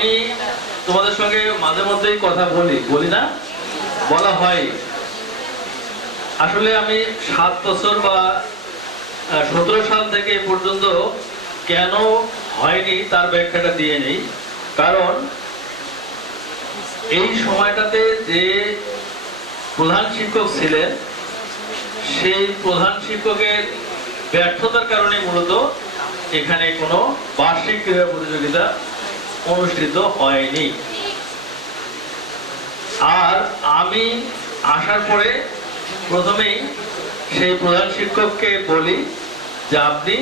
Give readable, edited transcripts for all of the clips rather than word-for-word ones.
আমি তোমাদের সঙ্গে মাঝে মধ্যেই কথা বলি না, বলা হয়। আসলে আমি 7 বছর বা 17 সাল থেকে এ পর্যন্ত কেন হয়নি তার ব্যাখ্যাটা দিয়ে নেই। কারণ এই সময়টাতে যে প্রধান শিক্ষক ছিলেন সেই প্রধান শিক্ষকের ব্যর্থতার কারণে মূলত এখানে কোনো বার্ষিক ক্রীড়া প্রতিযোগিতা অনুষ্ঠিত হয়নি। আর আমি আসার পরে প্রথমেই সেই প্রধান শিক্ষককে বলি যে আপনি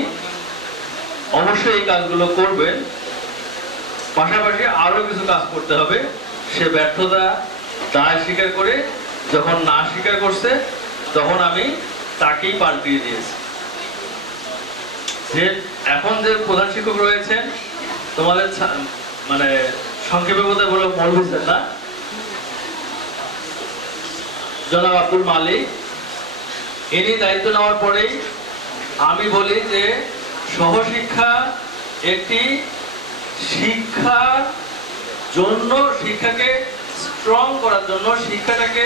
অবশ্যই এই কাজগুলো করবেন, পাশাপাশি আরো কিছু কাজ করতে হবে। সে ব্যর্থতা দায় স্বীকার করে যখন না স্বীকার করছে তখন আমি তাকেই পাল্টিয়ে দিয়েছি। যে এখন যে প্রধান শিক্ষক রয়েছেন তোমাদের মানে সংক্ষেপে বলতে বলো মৌলভী না, জনাব আব্দুল মালিক, ইনি দায়িত্ব নেওয়ার পরেই আমি বলি যে সহশিক্ষা একটি শিক্ষার জন্য, শিক্ষাকে স্ট্রং করার জন্য, শিক্ষাটাকে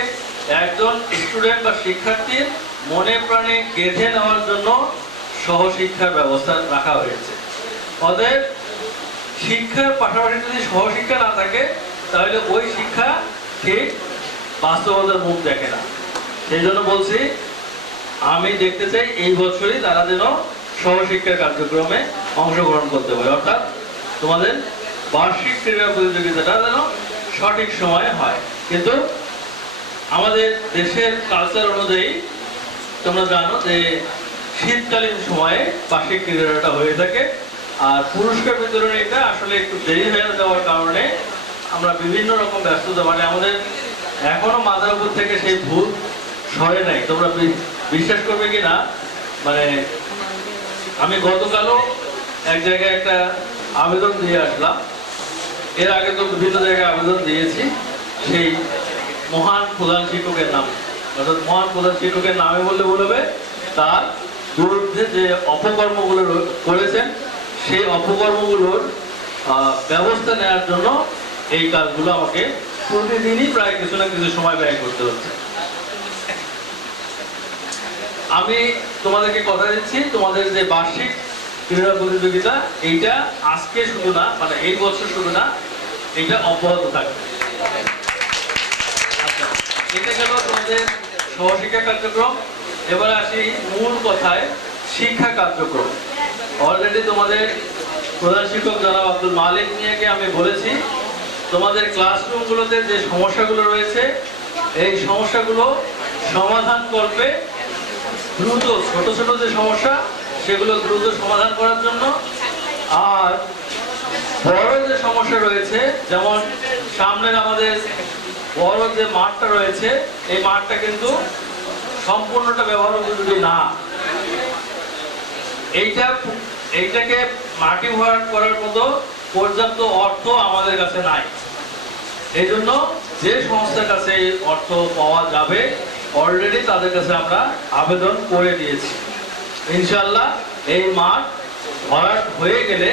একজন স্টুডেন্ট বা শিক্ষার্থীর মনে প্রাণে গেঁথে নেওয়ার জন্য সহশিক্ষার ব্যবস্থা রাখা হয়েছে। অতএব শিক্ষার পাশাপাশি যদি সহশিক্ষা না থাকে তাহলে ওই শিক্ষা ঠিক বাস্তবতার মুখ দেখে না। সেই জন্য বলছি আমি দেখতে চাই এই বছরই তারা যেন সহশিক্ষার কার্যক্রমে অংশগ্রহণ করতে পারে, অর্থাৎ তোমাদের বার্ষিক ক্রীড়া প্রতিযোগিতাটা যেন সঠিক সময়ে হয়। কিন্তু আমাদের দেশের কালচার অনুযায়ী তোমরা জানো যে শীতকালীন সময়ে বার্ষিক ক্রীড়াটা হয়ে থাকে, আর পুরস্কার বিতরণীটা আসলে একটু দেরি হয়ে যাওয়ার কারণে আমরা বিভিন্ন রকম ব্যস্ততা, মানে আমাদের এখনো মাথার উপর থেকে সেই ভূত সরে নাই। তোমরা বিশ্বাস করবে কি না, মানে আমি গতকালও এক জায়গায় একটা আবেদন দিয়ে আসলাম, এর আগে তো বিভিন্ন জায়গায় আবেদন দিয়েছি সেই মহান প্রধান শিক্ষকের নামে, অর্থাৎ মহান প্রধান শিক্ষকের নামে বললে বলবে তার বিরুদ্ধে যে অপকর্মগুলো করেছেন সেই অপকর্মগুলোর ব্যবস্থা নেওয়ার জন্য এই কাজগুলো আমাকে প্রতিদিনই প্রায় কিছু না কিছু সময় ব্যয় করতে হচ্ছে। আমি তোমাদেরকে কথা দিচ্ছি, তোমাদের যে বার্ষিক ক্রীড়া প্রতিযোগিতা এইটা আজকে শুধু না, মানে এই বছর শুধু না, এটা অব্যাহত থাকবে। আচ্ছা, এটা গেল তোমাদের সহশিক্ষা কার্যক্রম। এবার আসি মূল কথায়, শিক্ষা কার্যক্রম। অলরেডি তোমাদের প্রধান শিক্ষক জনাব আব্দুল মালিক মিয়াকে আমি বলেছি তোমাদের ক্লাসরুমগুলোতে যে সমস্যাগুলো রয়েছে এই সমস্যাগুলো সমাধান করবে দ্রুত, ছোট ছোট যে সমস্যা সেগুলো দ্রুত সমাধান করার জন্য। আর বড় যে সমস্যা রয়েছে, যেমন সামনের আমাদের বড় যে মাঠটা রয়েছে এই মাঠটা কিন্তু সম্পূর্ণটা ব্যবহার উপযোগী না, এইটাকে মাটি ভরাট করার মতো পর্যাপ্ত অর্থ আমাদের কাছে নাই। এই জন্য যে সংস্থার কাছে অর্থ পাওয়া যাবে অলরেডি তাদের কাছে আমরা আবেদন করে দিয়েছি। ইনশাআল্লাহ এই মাঠ ভরাট হয়ে গেলে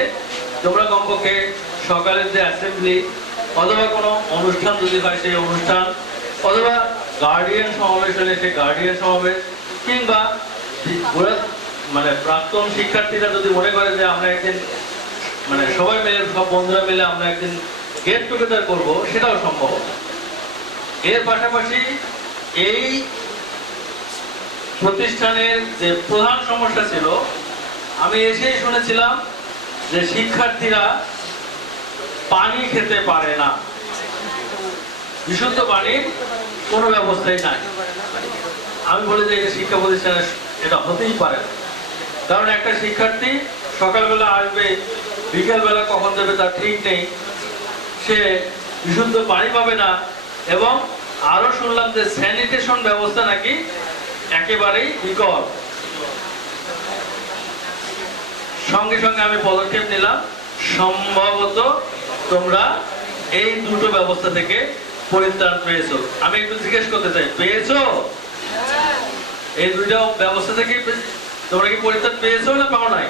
তোমরা কমপক্ষে সকালের যে অ্যাসেম্বলি অথবা কোনো অনুষ্ঠান যদি হয় সেই অনুষ্ঠান, অথবা গার্ডিয়ান সমাবেশ হলে সেই গার্ডিয়ান সমাবেশ, কিংবা মানে প্রাক্তন শিক্ষার্থীরা যদি মনে করে যে আমরা একদিন মানে সবাই মিলে, সব বন্ধুরা মিলে আমরা একদিন গেট টুগেদার করবো, সেটাও সম্ভব। এর পাশাপাশি এই প্রতিষ্ঠানের যে প্রধান সমস্যা ছিল, আমি এসেই শুনেছিলাম যে শিক্ষার্থীরা পানি খেতে পারে না, বিশুদ্ধ পানির কোনো ব্যবস্থাই নাই। আমি বলি যে এটা শিক্ষা প্রতিষ্ঠানে এটা হতেই পারে না, কারণ একটা শিক্ষার্থী সকালবেলা আসবে, বিকালবেলা কখন যাবে তার ঠিক নেই, সে বিশুদ্ধ পানি পাবে না। এবং আরো শুনলাম যে স্যানিটেশন ব্যবস্থা নাকি একেবারেই বিকল। সঙ্গে সঙ্গে আমি পদক্ষেপ নিলাম, সম্ভবত তোমরা এই দুটো ব্যবস্থা থেকে পরিত্রাণ পেয়েছো। আমি একটু জিজ্ঞেস করতে চাই, পেয়েছো? এই দুইটা ব্যবস্থা থেকে তোমরা কি পরিত্রাণ পেয়েছো না পাও নাই?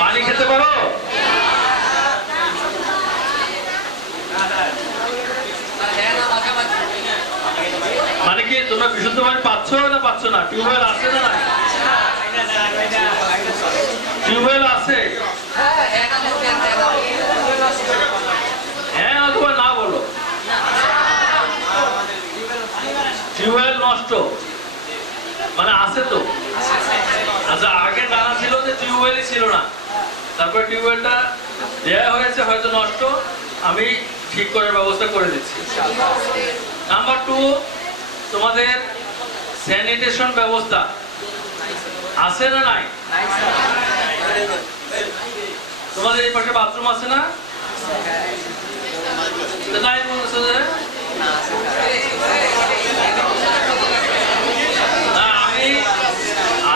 পানি খেতে পারো? তোমরা বিশুদ্ধ পানি পাচ্ছ না পাচ্ছ না? টিউবওয়েল আছে না নাই? টিউবওয়েল আছে? হ্যাঁ অথবা না বলো। টিউবওয়েল নষ্ট মানে আছে তো? আচ্ছা, আগে জানা ছিল যে টিউবওয়েলই ছিল না, তারপর টিউবওয়েলটা দেয়া হয়েছে, হয়তো নষ্ট, আমি ঠিক করার ব্যবস্থা করে দিচ্ছি। নাম্বার 2, তোমাদের স্যানিটেশন ব্যবস্থা আছে না নাই? তোমাদের এই পাশে বাথরুম আছে না? নাই বলছো যে?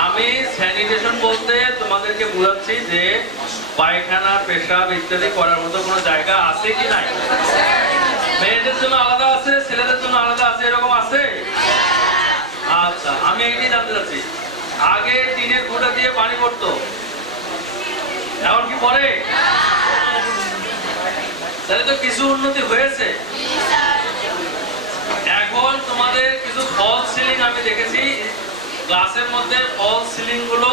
আমি স্যানিটেশন বলতে তোমাদেরকে বোঝাচ্ছি যে পায়খানা, পেশাব ইত্যাদি করার মতো কোনো জায়গা আছে কি নাই? মেয়েদের জন্য আলাদা আছে, ছেলেদের জন্য আলাদা আছে, এরকম আছে? আচ্ছা, আমি এটাই জানতে চাচ্ছি। আগে টিনের ফুটা দিয়ে পানি পড়তো, এখন কি পড়ে? তাহলে তো কিছু উন্নতি হয়েছে। এখন তোমাদের কিছু ফলস সিলিং আমি দেখেছি ক্লাসের মধ্যে, ফলস সিলিং গুলো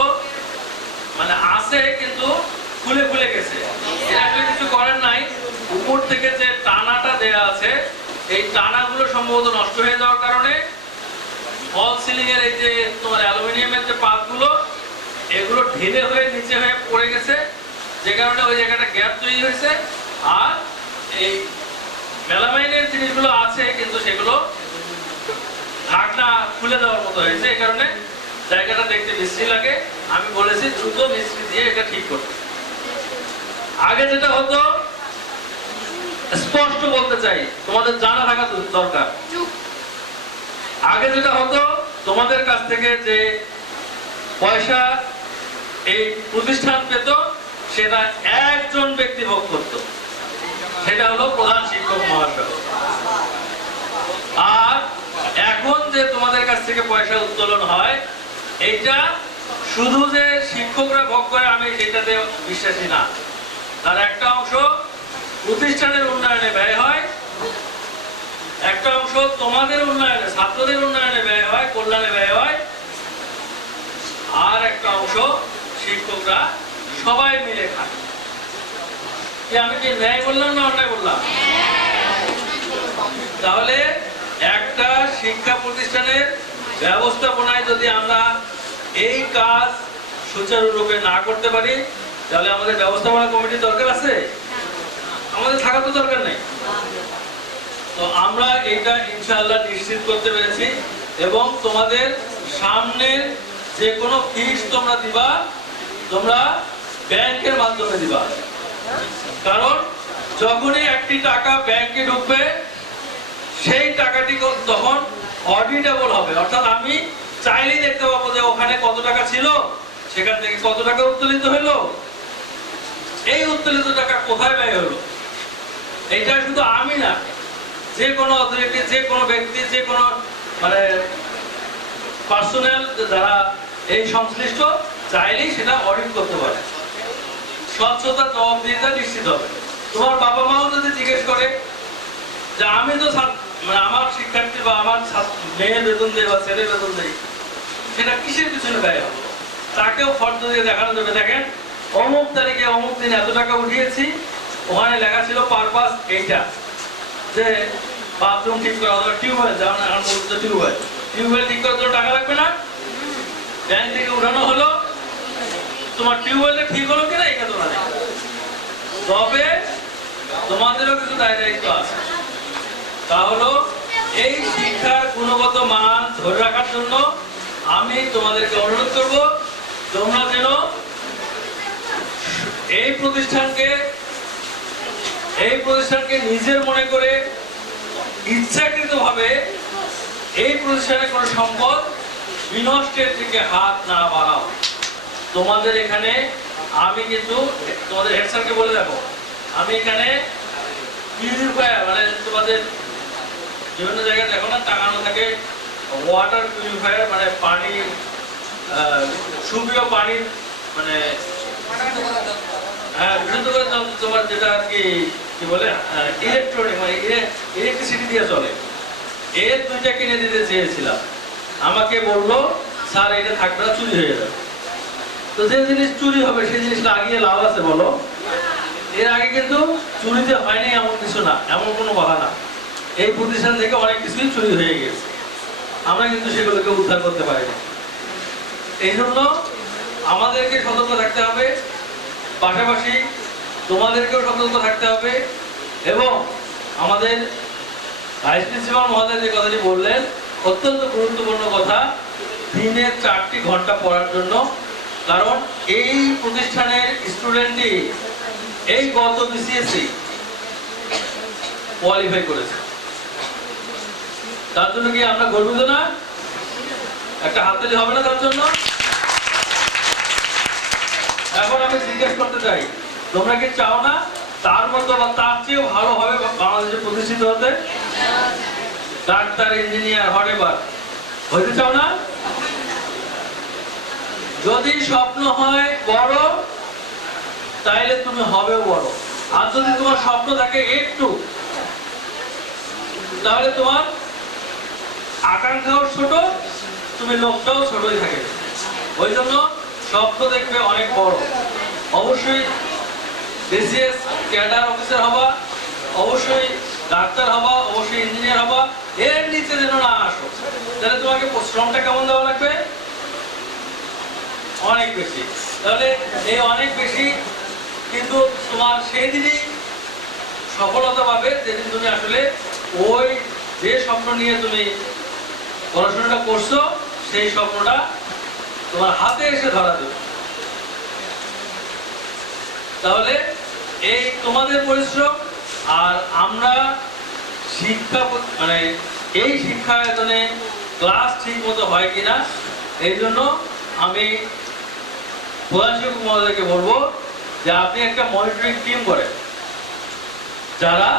মানে আছে কিন্তু খুলে খুলে গেছে। এটা আসলে কিছু করার নাই, উপর থেকে যে টানাটা দেয়া আছে এই টানাগুলো সম্ভবত নষ্ট হয়ে যাওয়ার কারণে ফলস সিলিং এর এই যে তোমার অ্যালুমিনিয়ামের যে পাতগুলো এগুলো ঢিলে হয়ে নিচে হয়ে পড়ে গেছে, যে কারণে ওই জায়গাটা গ্যাপ তৈরি হয়েছে। আর এই মেলামাইনের জিনিসগুলো আছে কিন্তু সেগুলো ঢাকনা খুলে দেওয়ার মতো হয়েছে, এই কারণে জায়গাটা দেখতে বিশ্রী লাগে। আমি বলেছি দ্রুত মিস্ত্রি দিয়ে এটা ঠিক করতে। আগে যেটা হতো, স্পষ্ট বলতে চাই, তোমাদের জানা থাকা দরকার, আগে যেটা হতো তোমাদের কাছ থেকে যে পয়সা এই প্রতিষ্ঠান পেত সেটা একজন ব্যক্তি ভোগ করত, সেটা হলো প্রধান শিক্ষক মহাশয়। আর এখন যে তোমাদের কাছ থেকে পয়সা উত্তোলন হয় এইটা শুধু যে শিক্ষকরা ভোগ করে আমি সেটাতে বিশ্বাসী না। তার একটা অংশ প্রতিষ্ঠানের উন্নয়নে ব্যয় হয়, একটা অংশ তোমাদের উন্নয়নে, ছাত্রদের উন্নয়নে ব্যয় হয়, কল্যাণে ব্যয় হয়, আর একটা অংশ শিক্ষকরা সবাই মিলে খায়। কি আমি কি ন্যায় বললাম না অন্যায় বললাম? তাহলে একটা শিক্ষা প্রতিষ্ঠানের ব্যবস্থাপনায় যদি আমরা এই কাজ সুচারুরূপে না করতে পারি তাহলে আমাদের ব্যবস্থাপনা কমিটির দরকার আছে? আমাদের থাকা তো দরকার নেই। তো আমরা এটা ইনশাআল্লাহ নিশ্চিত করতে পেরেছি, এবং তোমাদের সামনের যে কোনো ফিস তোমরা দিবা, তোমরা ব্যাংকের মাধ্যমে দিবা। কারণ যখনই একটি টাকা ব্যাংকে ঢুকবে সেই টাকাটি তখন অডিটেবল হবে, অর্থাৎ আমি চাইলেই দেখতে পাবো যে ওখানে কত টাকা ছিল, সেখান থেকে কত টাকা উত্তোলিত হলো, এই উত্তোলিত টাকা কোথায় ব্যয় হলো। এইটা শুধু আমি না, যে কোনো অথরিটি, যে কোনো ব্যক্তি, যে কোনো মানে পার্সোনাল যারা এই সংশ্লিষ্ট চাইলেই সেটা অডিট করতে পারে। স্বচ্ছতা, জবাবদিহিতা নিশ্চিত হবে। তোমার বাবা মাও যদি জিজ্ঞেস করে যে আমি তো মানে আমার শিক্ষার্থী বা আমার মেয়ের বেতন দেয় বা ছেলের বেতন দেয়, সেটা কিসের পিছনে ব্যয় হবে, তাকেও ফর্দ দিয়ে দেখানো যাবে। দেখেন অমুক তারিখে অমুক দিন এত টাকা উঠিয়েছি, ওখানে লেখা ছিল পারপাস এইটা, যে বাথরুম ঠিক করা অথবা টিউবওয়েল, যেমন এখন বলতে টিউবওয়েল ঠিক করার জন্য টাকা লাগবে না, ব্যাংক থেকে উঠানো হলো, তোমার টিউবওয়েলটা ঠিক হলো কিনা এটা তোলা নেই। তবে তোমাদেরও কিছু দায়িত্ব আছে, তা হলো এই শিক্ষার গুণগত মান ধরে রাখার জন্য আমি তোমাদেরকে অনুরোধ করব, তোমরা যেন এই প্রতিষ্ঠানকে নিজের মনে করে ইচ্ছাকৃতভাবে এই প্রতিষ্ঠানের কোনো সম্পদ বিনষ্টের থেকে হাত না বাড়াও। তোমাদের এখানে আমি কিন্তু তোমাদের হেড স্যারকে বলে দেখো, আমি এখানে পিউরিফায়ার মানে তোমাদের বিভিন্ন জায়গায় দেখো না টাঙানো থাকে ওয়াটার পিউরিফায়ার, মানে পানি সুপেয় পানির মানে হ্যাঁ বিশুদ্ধ করে তোমার যেটা আর কি বলে ইলেকট্রনিক মানে ইলেকট্রিসিটি দিয়ে চলে, এর দুইটা কিনে দিতে চেয়েছিলাম। আমাকে বললো স্যার এটা থাকবে না, চুরি হয়ে যাবে। তো যে জিনিস চুরি হবে সেই জিনিসটা লাগিয়ে লাভ আছে বলো? এর আগে কিন্তু চুরিতে হয়নি এমন কিছু না, এমন কোনো কথা না। এই প্রতিষ্ঠান থেকে অনেক কিছুই চুরি হয়ে গেছে, আমরা কিন্তু সেগুলোকে উদ্ধার করতে পারিনি। এই জন্য আমাদেরকে সতর্ক থাকতে হবে, পাশাপাশি তোমাদেরকেও সতর্ক থাকতে হবে। এবং আমাদের ভাইস প্রিন্সিপাল মহোদয় যে কথাটি বললেন অত্যন্ত গুরুত্বপূর্ণ কথা, দিনে 4টি ঘন্টা পড়ার জন্য। কারণ এই প্রতিষ্ঠানের স্টুডেন্টই এই গত বিসিএসসি কোয়ালিফাই করেছে, তার জন্য কি আমরা গর্বিত না? একটা হাততালি হবে না তার জন্য? এখন আমি জিজ্ঞেস করতে চাই, তোমরা কি চাও না তার মতো বা তার চেয়েও ভালো হবে বাংলাদেশে প্রতিষ্ঠিত হতে? ডাক্তার, ইঞ্জিনিয়ার, হোয়াটএভার হইতে চাও না? যদি স্বপ্ন হয় বড় তাইলে তুমি হবেও বড়, আর যদি তোমার স্বপ্ন থাকে একটু তাহলে তোমার আকাঙ্ক্ষাও ছোট, তুমি লোকটাও ছোটই থাকে। ওই জন্য স্বপ্ন দেখবে অনেক বড়। অবশ্যই বিসিএস ক্যাডার অফিসার হবা, অবশ্যই ডাক্তার হবা, অবশ্যই ইঞ্জিনিয়ার হবা। এর নিচে যেন না আসো, তাহলে তোমাকে শ্রমটা কেমন দেওয়া লাগবে? অনেক বেশি। তাহলে এই অনেক বেশি কিন্তু তোমার সেই দিনই সফলতা পাবে যেদিন তুমি আসলে ওই যে স্বপ্ন নিয়ে তুমি পড়াশোনাটা করছো সেই স্বপ্নটা তোমার হাতে এসে ধরা দেবে। তাহলে এই তোমাদের পরিশ্রম আর আমরা শিক্ষা মানে এই শিক্ষা আয়তনে ক্লাস ঠিক মতো হয় কিনা এই জন্য আমি প্রধান শিক্ষক মহোদয়কে বলবো যে আপনি একটা মনিটরিং টিম করেন, যারা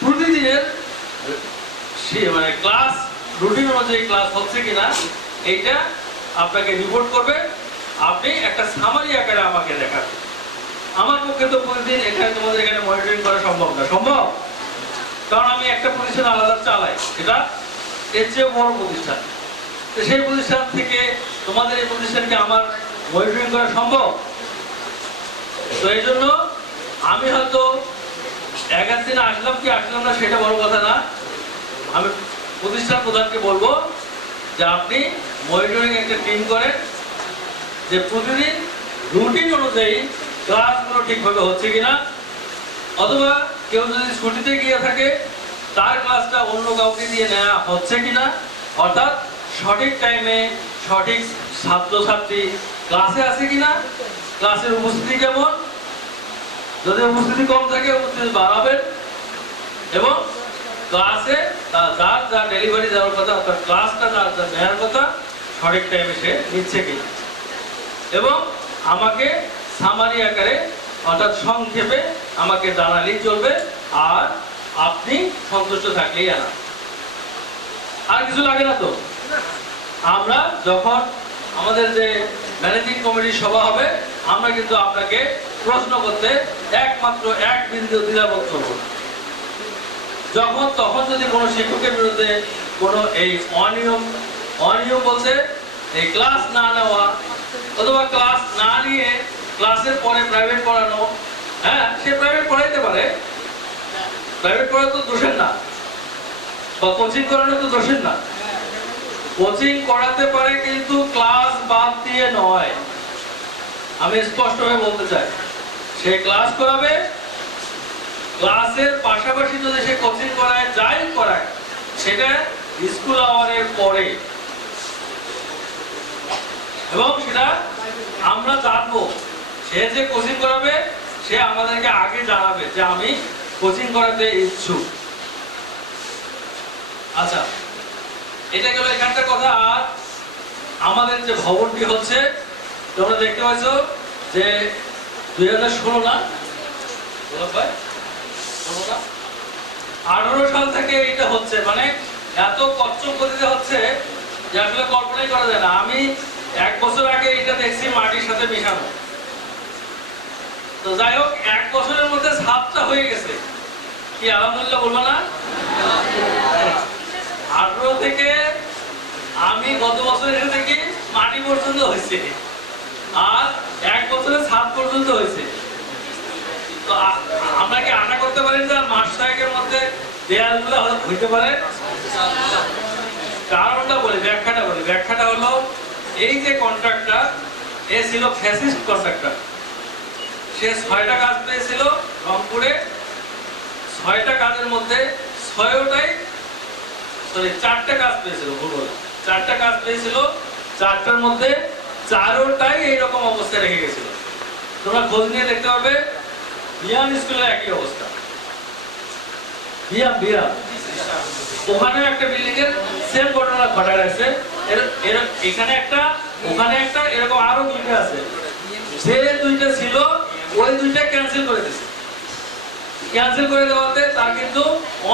প্রতিদিনের মানে ক্লাস রুটিন অনুযায়ী ক্লাস হচ্ছে কিনা এইটা আপনাকে রিপোর্ট করবে। আপনি একটা সামারি আকারে আমাকে দেখাবেন। আমার পক্ষে তো প্রতিদিন এখানে তোমাদের এখানে মনিটরিং করা সম্ভব না, সম্ভব, কারণ আমি একটা প্রতিষ্ঠান আলাদা চালাই, এটা এর চেয়ে বড় প্রতিষ্ঠান। তো সেই প্রতিষ্ঠান থেকে তোমাদের এই প্রতিষ্ঠানকে আমার মনিটরিং করা সম্ভব? তো এই জন্য আমি হয়তো এক দিন আসলাম কি আসলাম না সেটা বড় কথা না, আমি প্রতিষ্ঠান প্রধানকে বলবো যে আপনি মনিটরিং একটা টিম করেন, যে প্রতিদিন রুটিন অনুযায়ী ক্লাসগুলো ঠিকভাবে হচ্ছে কিনা, অথবা কেউ যদি ছুটিতে গিয়ে থাকে তার ক্লাসটা অন্য কাউকে দিয়ে নেওয়া হচ্ছে কিনা, অর্থাৎ সঠিক টাইমে সঠিক ছাত্রছাত্রী ক্লাসে আছে কিনা, ক্লাসের উপস্থিতি কেমন, যদি উপস্থিতি কম থাকে উপস্থিতি বাড়াবেন, এবং ক্লাসে যার যা ডেলিভারি দেওয়ার কথা অর্থাৎ ক্লাসটা যার যা নেওয়ার কথা সঠিক টাইমে সে নিচ্ছে কিনা, এবং আমাকে সামারি আকারে অর্থাৎ সংক্ষেপে আমাকে জানালেই চলবে। আর আপনি সন্তুষ্ট থাকলেই আনা, আর কিছু লাগে না তো। আমরা যখন আমাদের যে ম্যানেজিং কমিটির সভা হবে আমরা কিন্তু আপনাকে প্রশ্ন করতে একমাত্র এক বিন্দু দ্বিধাবোধ করব না। যখন তখন যদি কোনো শিক্ষকের বিরুদ্ধে কোনো এই অনিয়ম বলতে এই ক্লাস না নেওয়া অথবা ক্লাস না নিয়ে ক্লাসের পরে প্রাইভেট পড়ানো, হ্যাঁ সে প্রাইভেট পড়াইতে পারে, প্রাইভেট পড়া তো দোষের না, বা কোচিং করানো তো দোষের না, কোচিং করাতে পারে কিন্তু ক্লাস বাদ দিয়ে নয়। আমি স্পষ্টভাবে বলতে চাই, সে ক্লাস করাবে, ক্লাসের পাশাপাশি যদি সে কোচিং করায় যাই করায় সেটা স্কুল আওয়ারের পরে, এবং সেটা আমরা জানবো। সে যে কোচিং করাবে সে আমাদেরকে আগে জানাবে যে আমি কোচিং করাতে ইচ্ছুক। আচ্ছা, এটা গেল এখানকার কথা। আর আমাদের যে ভবনটি হচ্ছে তোমরা দেখতে পাচ্ছ যে 2016 না 18 সাল থেকে এটা হচ্ছে, মানে এত কচ্ছপ গতিতে হচ্ছে যে আসলে কল্পনাই করা যায় না। আমি 1 বছর আগে এটা দেখছি মাটির সাথে মেশানো। তো যাই হোক 1 বছরের মধ্যে ছাদটা হয়ে গেছে, কি আলহামদুলিল্লাহ বলবো না? 18 থেকে আমি গত বছর এসে থেকে মাটি পর্যন্ত হয়েছে, আর 1 বছরে ছাদ পর্যন্ত হয়েছে। তো আমরা কি আশা করতে পারি যে মাস 6 মধ্যে দেয়ালগুলো হইতে পারে? কারণটা বলি, ব্যাখ্যাটা হলো এই যে কন্ট্রাক্টর এ ছিল ফ্যাসিস্ট কন্ট্রাক্টর। সে 6টা কাজ পেয়েছিল রংপুরে। 6টা কাজের মধ্যে 4টা কাজ পেয়েছিল, ভূগোল 4টা কাজ পেয়েছিল। 4টার মধ্যে 4টাই এইরকম অবস্থায় রেখে গেছিল। তোমরা খোঁজ নিয়ে দেখতে পাবে বিয়াম স্কুলের একই অবস্থা। বিয়াম ওখানে একটা বিল্ডিং এর সেম ঘটনা ঘটা গেছে। এখানে একটা, ওখানে একটা, এরকম আরো 2টা আছে। যে 2টা ছিল ওই 2টা ক্যান্সেল করে দিয়েছে। ক্যান্সেল করে দেওয়াতে তার কিন্তু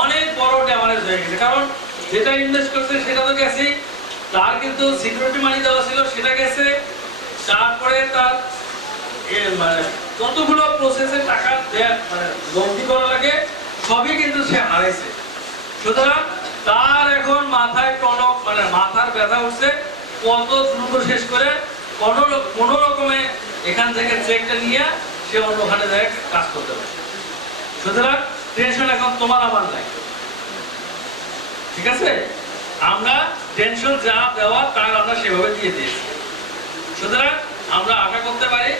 অনেক বড় ড্যামেজ হয়ে গেছে। কারণ যেটা ইনভেস্ট করছে সেটা তো গেছে, তার কিন্তু সিকিউরিটি মানি দেওয়া ছিল সেটা গেছে, তারপরে তার মানে যতগুলো প্রসেসের টাকা মানে লব্ধি করা লাগে সবই কিন্তু সে হারাইছে। সুতরাং তার এখন মাথায় টনক, মানে মাথার ব্যথা উঠছে কত দ্রুত শেষ করে কোন রকমে এখান থেকে চেকটা নিয়ে সে অন্যখানে যায় কাজ করতে পারে। সুতরাং টেনশন এখন তোমার আমার নাই, ঠিক আছে? আমরা টেনশন যা দেওয়া তার আমরা সেভাবে দিয়ে দিয়েছি। সুতরাং আমরা আশা করতে পারি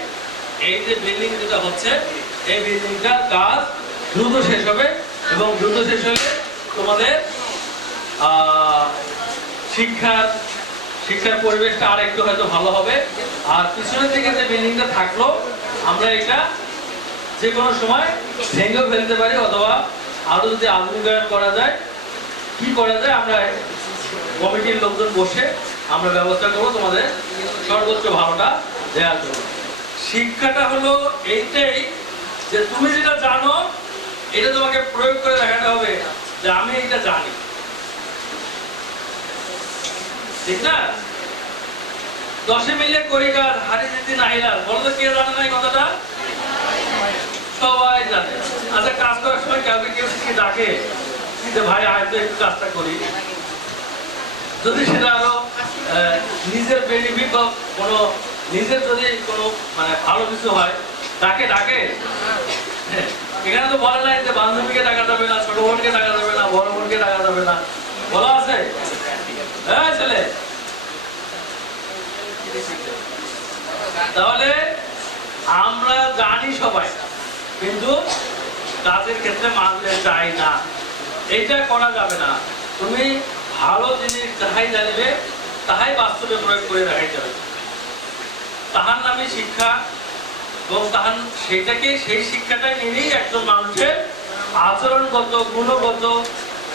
এই যে বিল্ডিং যেটা হচ্ছে এই বিল্ডিংটার কাজ দ্রুত শেষ হবে, এবং দ্রুত শেষ হলে তোমাদের শিক্ষার পরিবেশটা আর একটু হয়তো ভালো হবে। আর পিছনের দিকে যে বিল্ডিংটা থাকলো আমরা এটা যে কোনো সময় ভেঙে ফেলতে পারি, অথবা আরো যদি আধুনিকায়ন করা যায়, কি করা যায় আমরা কমিটির লোকজন বসে আমরা ব্যবস্থা করবো তোমাদের সর্বোচ্চ ভালোটা দেওয়ার জন্য। শিক্ষাটা হলো এইটাই যে তুমি যেটা জানো এটা তোমাকে প্রয়োগ করে দেখাতে হবে যে আমি এটা জানি, ঠিক না? 10 মিলে করি কাজ হারি জিতি নাহিলার, বলতো কে জানে না এই কথাটা? সবাই জানে। আচ্ছা, কাজ করার সময় কেউ কি ডাকে যে ভাই আয় তো একটু কাজটা করি? যদি সেটা আরো নিজের বেনিফিট বা কোনো নিজের যদি কোনো মানে ভালো কিছু হয় ডাকে এখানে তো বলা নাই যে বান্ধবীকে ডাকা যাবে না, ছোট বোনকে ডাকা যাবে না, বড় বোনকে ডাকা যাবে না, বলা আছে? হ্যাঁ ছেলে, তাহলে আমরা জানি সবাই, কিন্তু কাজের ক্ষেত্রে মানতে চাই না। এইটা করা যাবে না। তুমি ভালো জিনিস যাহাই জানিবে তাহাই বাস্তবে প্রয়োগ করে দেখাইতে হবে। তাহার নামে শিক্ষা, এবং তাহার সেই শিক্ষাটাই নিয়েই একজন মানুষের আচরণগত, গুণগত,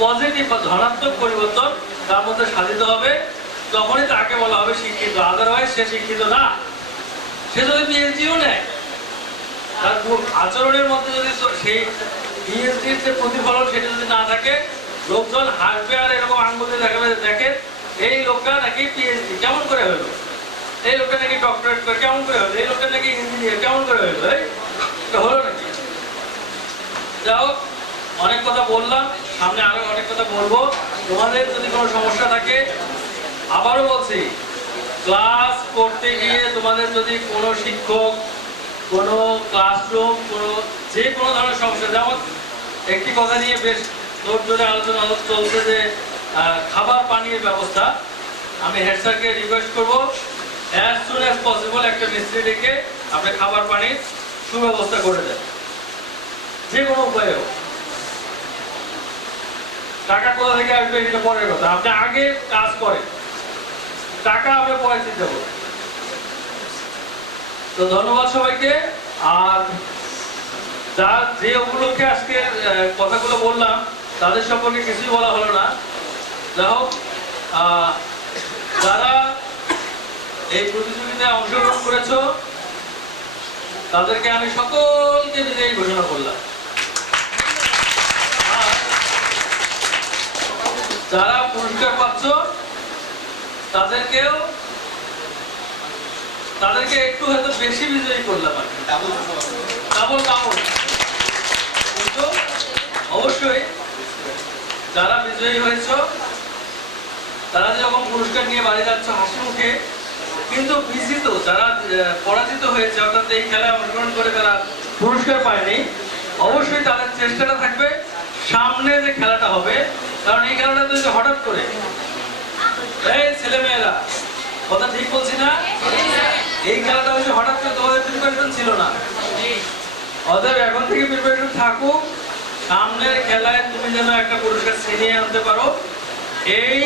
পজিটিভ বা ধনাত্মক পরিবর্তন তার মধ্যে সাধিত হবে। তখনই তাকে বলা হবে শিক্ষিত। আদারওয়াইজ সে শিক্ষিত না। সে যদি পিএইচডিও নেয়, তার আচরণের মধ্যে যদি সেই পিএইচডির যে প্রতিফলন সেটা যদি না থাকে, লোকজন হাসবে আর এরকম আঙ্গুলে দেখাবে, দেখেন এই লোকটা নাকি পিএইচডি কেমন করে হলো, এই লোকটা নাকি ডক্টরেট করে কেমন করে হলো, এই লোকটা নাকি ইঞ্জিনিয়ার কেমন করে হলো, এটা হলো নাকি? যাও, অনেক কথা বললাম, সামনে আরো অনেক কথা বলবো। তোমাদের যদি কোনো সমস্যা থাকে, আবারও বলছি, ক্লাস করতে গিয়ে তোমাদের যদি কোনো শিক্ষক, কোনো ক্লাসরুম, যে কোনো ধরনের সমস্যা, যেমন একটি কথা নিয়ে বেশ জোরে আলোচনা চলছে যে খাবার পানির ব্যবস্থা, আমি হেড স্যারকে রিকোয়েস্ট করবো অ্যাজ সুন অ্যাজ পসিবল একটা মিস্ত্রি ডেকে আপনি খাবার পানির সুব্যবস্থা করে দেন, যে কোনো উপায়ে হোক। টাকা কোথা থেকে আসবে সেটা পরের কথা, আপনি আগে কাজ করেন, টাকা আমরা পরে চিন্তা করব। তো ধন্যবাদ সবাইকে। আর যে উপলক্ষে আজকে কথাগুলো বললাম তাদের সম্পর্কে কিছুই বলা হলো না। যাই হোক, যারা এই প্রতিযোগিতায় অংশগ্রহণ করেছো তাদেরকে আমি সকলকে বিজয়ী ঘোষণা করলাম। যারা পুরস্কার পাচ্ছ তাদেরকে একটু হয়তো বেশি বিজয়ী করলাম, ডাবল। কিন্তু অবশ্যই যারা বিজয়ী হয়েছ তারা যেরকম পুরস্কার নিয়ে বাড়ি যাচ্ছ হাসি মুখে, কিন্তু বিজিত যারা পরাজিত হয়েছে অর্থাৎ এই খেলায় অংশগ্রহণ করে তারা পুরস্কার পায়নি, অবশ্যই তাদের চেষ্টাটা থাকবে সামনে যে খেলাটা হবে, কারণ এই খেলাটা তো হঠাৎ করে, এই ছেলেমেয়েরা কথা ঠিক বলছি না? এই খেলাটা হচ্ছে হঠাৎ করে, তোমাদের প্রিপারেশন ছিল না। অতএব এখন থেকে প্রিপারেশন থাকুক, সামনের খেলায় তুমি যেন একটা পুরস্কার ছিনিয়ে আনতে পারো, এই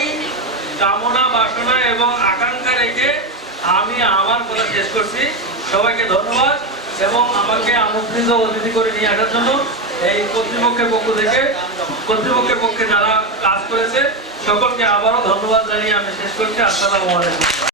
কামনা বাসনা এবং আকাঙ্ক্ষা রেখে আমি আমার কথা শেষ করছি। সবাইকে ধন্যবাদ এবং আমাকে আমন্ত্রিত অতিথি করে নিয়ে আসার জন্য এই কর্তৃপক্ষের পক্ষে যারা কাজ করেছে সকলকে আবারও ধন্যবাদ জানিয়ে আমি শেষ করছি। আসসালামু আলাইকুম।